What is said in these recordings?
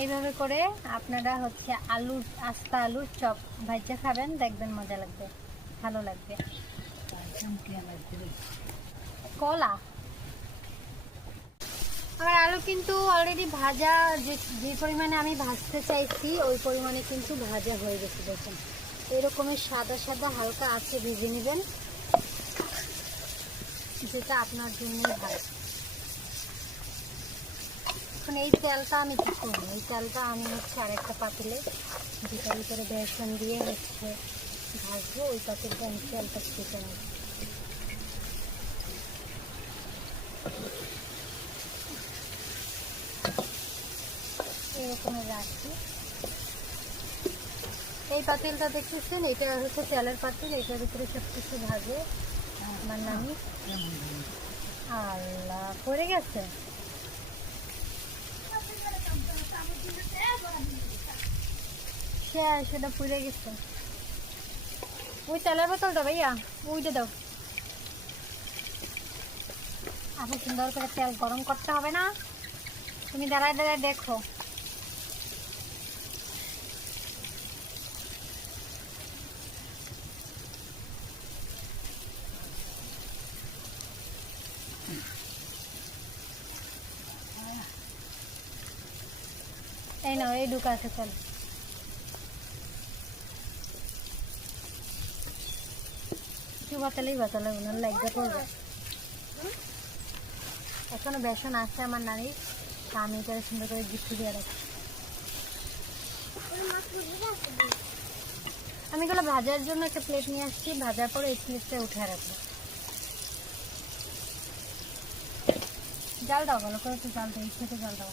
এইভাবে করে আপনারা হচ্ছে আলুর আস্তা আলুর চপ ভাজা খাবেন, দেখবেন মজা লাগবে, ভালো লাগবে। কলা। আমার আলু কিন্তু অলরেডি ভাজা, যে যে পরিমাণে আমি ভাজতে চাইছি, ওই পরিমাণে কিন্তু ভাজা হয়ে গেছে, দেখুন। এরকমের সাদা সাদা, হালকা আছে, ভেজে নেবেন। যেটা আপনার জন্যই ভালো। এখন এই তেলটা আমি কী করব? এই তেলটা আমি হচ্ছে আরেকটা পাতিলে যেটার ভিতরে বেসন দিয়ে হচ্ছে ভাজবো, ওই পাতিলটা আমি তেলটা কেটে নেব। এরকমের রাখছি। এই পাতিলটা দেখতেছেন? এটা হচ্ছে তেলের পাতিল, এটার ভিতরে সব কিছু ভাজে, আমার নামি আল্লাহ, পড়ে গেছে? সে, সেটা পুড়ে গেছে। ওই তেলের বোতলটা ভাইয়া, ওইটা দাও। আপনি সুন্দর করে তেল গরম করতে হবে না। তুমি দাঁড়ায় দাঁড়ায় দেখো। এই নাও, এই ঢুকা আছে করবে এখনও বেসন আছে আমার নারী তা আমি এটা সুন্দর করে গিফট দিয়ে রাখি আমি এগুলো ভাজার জন্য একটা প্লেট নিয়ে আসছি, ভাজার পরে এই প্লেটটা উঠে রাখব। জাল দাও, ভালো করে একটু জাল দাও, ইচ্ছেতে জাল দাও।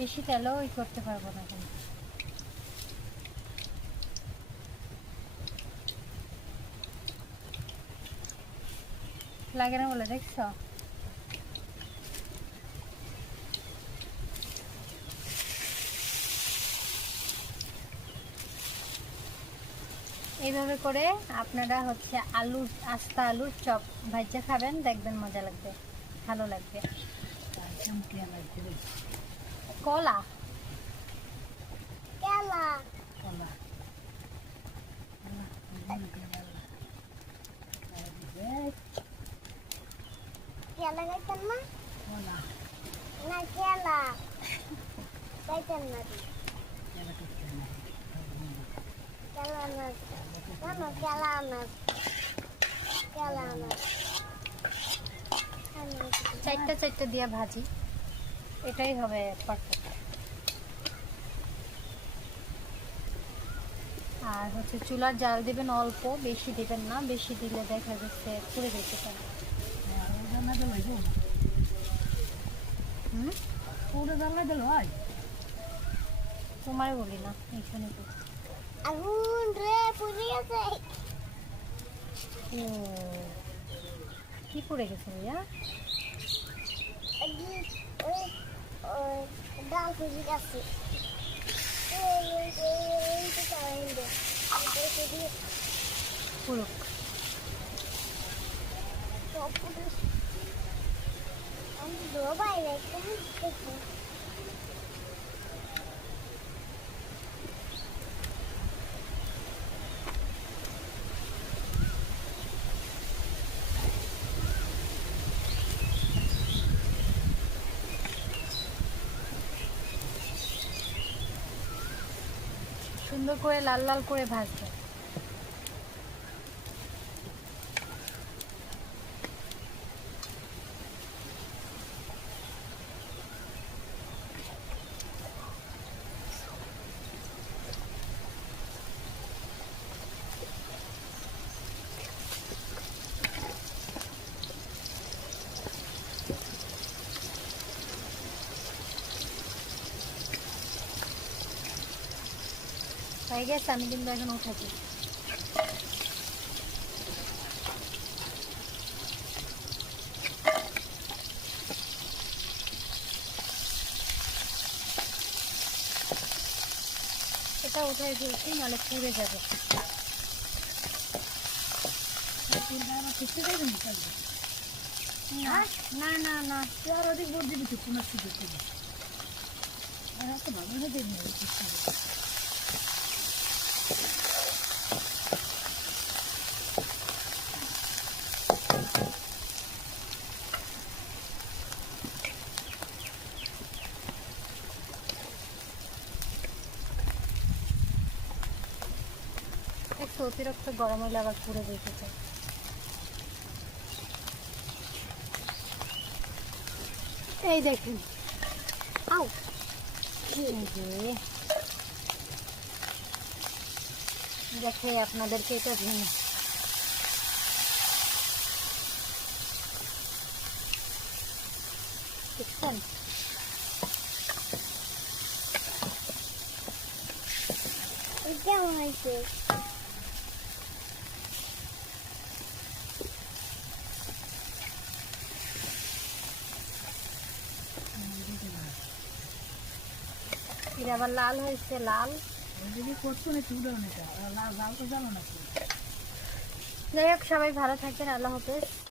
বেশি তেলও ওই করতে পারব না কিন্তু লাগে না বলে, দেখছ? এইভাবে করে আপনারা হচ্ছে আলুর, আস্তা আলুর চপ ভাজা খাবেন, দেখবেন মজা লাগবে, ভালো লাগবে। কলা? কেলা। কেলা। গাইতেন না? না কেলা। গাইতেন না কেলা না। কেন কেলা না কেলা না চারটা চারটা দিয়ে ভাজি। এটাই হবে পারফেক্ট আর হচ্ছে চুলার জাল দেবেন অল্প বেশি দেবেন না বেশি দিলে দেখা যাচ্ছে পুড়ে যেতে পারে। হুম? তোমার বলি না এইখানে তো। আগুন রে ও কি পড়ে গেছে ভাইয়া? ডাল পুড়ে আছে এই এই এই এই তো চাইন দে এই পুড়ে পুরুক সব পুড়ে আমি দো বাইরে কেমন দেখি সুন্দর করে লাল লাল করে ভাজবে। হয়ে গেছে আমি কিন্তু এখন উঠাচ্ছি এটা উঠাই ফেলছি নাহলে পুড়ে যাবে। না না না না আর অধিক ভোট দিবি তো, কোনো সুযোগ দিবি আর এত ভালো না দেবি একটু অতিরিক্ত গরম হলে আবার পুড়ে চাই এই দেখুন। আও দেখে আপনাদেরকে এটা ভিন্ন দেখছেন? কেমন হয়েছে। এটা আবার লাল হয়েছে লাল। যদি করছ না চুলো না লাল লাল তো জানো না যাই হোক সবাই ভালো থাকবেন আল্লাহ হাফেজ।